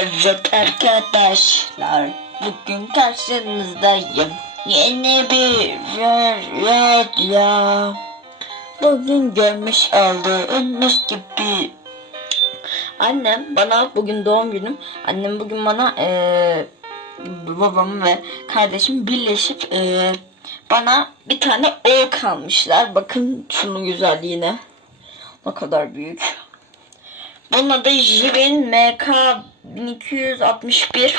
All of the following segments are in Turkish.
Evet arkadaşlar bugün karşınızdayım yeni bir videoyla Bugün görmüş olduğunuz gibi Annem bana bugün doğum günüm Annem bugün bana eee babam ve kardeşim birleşip eee, bana bir tane ok almışlar. Bakın şunun güzelliğine. Ne kadar büyük. Bunun adı Jibin MK1261.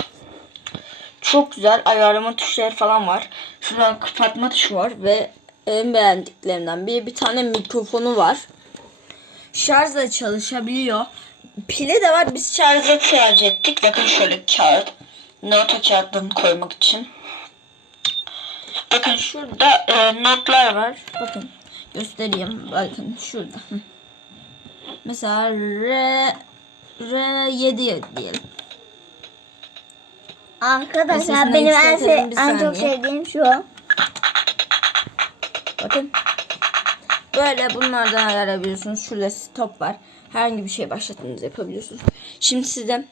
Çok güzel ayarlama tuşları falan var. Şurada kapatma tuşu var ve en beğendiklerimden bir bir tane mikrofonu var. Şarjla çalışabiliyor. Pili de var. Biz şarja tercih ettik. Bakın şöyle kağıt. Nota kağıtlarını koymak için. Bakın şurada e, notlar var. Bakın göstereyim. Bakın şurada. Mesela R R7 diyelim. Arkadaşlar Sesini benim en, yükseltelim se- bir en çok saniye. sevdiğim şu. Bakın. Böyle bunlardan ayarlayabiliyorsunuz. Şurada stop var. Herhangi bir şey başlatmanızı yapabiliyorsunuz. Şimdi size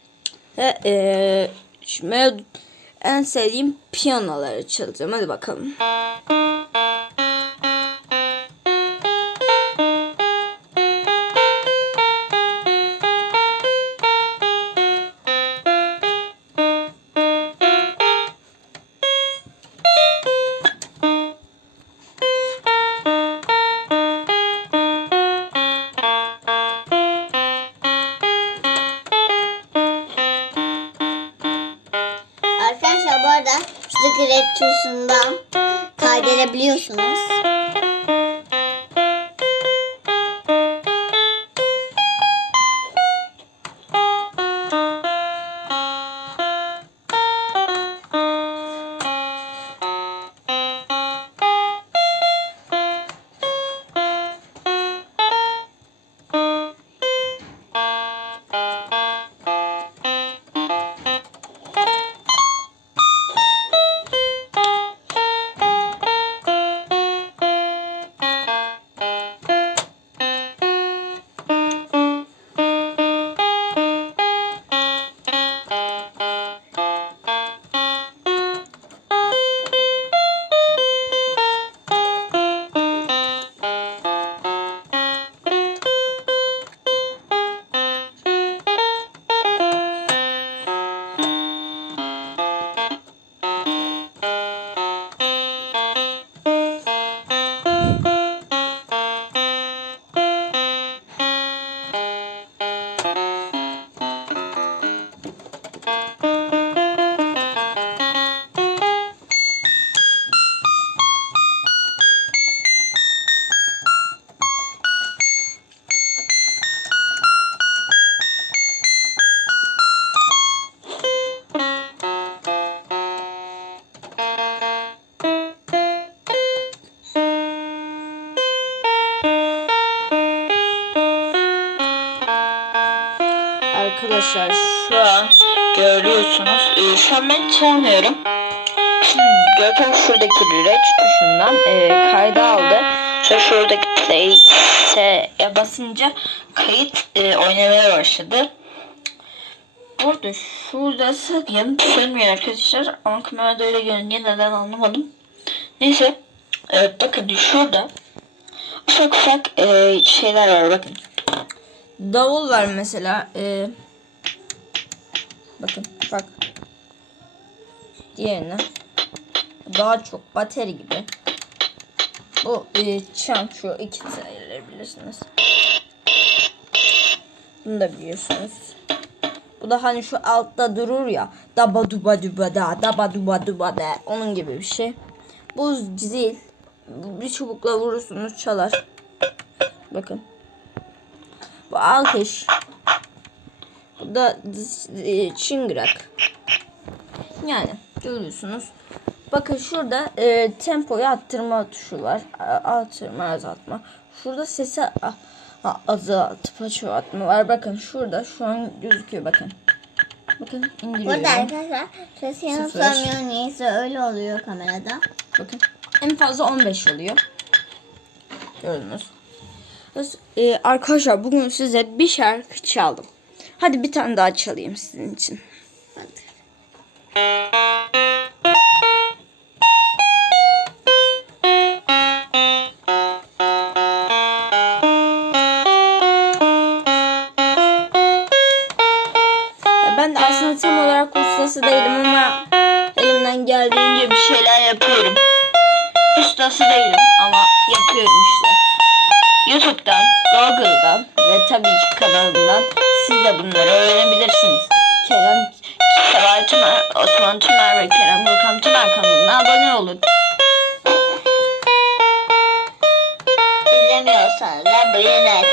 e, e, şimdi en sevdiğim piyanoları çalacağım. Hadi bakalım. Bu arada şuradaki red tuşundan kaydedebiliyorsunuz. Arkadaşlar şu an görüyorsunuz. Ee, şu an ben çalmıyorum. Gökhan şuradaki reç tuşundan e, kayda aldı. Sonra şuradaki play S'ye basınca kayıt e, oynamaya başladı. Burada şurası yanıp sönmüyor arkadaşlar. Ama kamerada öyle görünüyor. Neden anlamadım. Neyse. Evet bakın şurada ufak ufak e, şeyler var bakın. Davul var mesela. E, bakın bak. Diğerine. Daha çok bateri gibi. Bu e, çan şu iki bilirsiniz. Bunu da biliyorsunuz. Bu da hani şu altta durur ya. Daba duba duba da, daba duba duba da. Onun gibi bir şey. Bu zil. Bir çubukla vurursunuz çalar. Bakın. Bu alkış. Bu da e, çıngırak. Yani görüyorsunuz. Bakın şurada e, tempoyu arttırma tuşu var. Arttırma, azaltma. Şurada sesi azaltıp açıvertme var. Bakın şurada şu an gözüküyor bakın. Bakın indiriyorum. Burada arkadaşlar ses yanılsamıyor. Niyeyse öyle oluyor kamerada. Bakın en fazla 15 oluyor. Gördünüz. Biz, e, arkadaşlar bugün size bir şarkı çaldım. Hadi bir tane daha çalayım sizin için. Ben de aslında tam olarak ustası değilim ama elimden geldiğince bir şeyler yapıyorum. Ustası değilim ama yapıyorum işte. YouTube'dan, Google'dan ve tabii ki kanalımdan siz de bunları öğrenebilirsiniz. Kerem, Seval Tümer, Osman Tümer ve Kerem Gürkan Tümer kanalına abone olun. İzlemiyorsanız da abone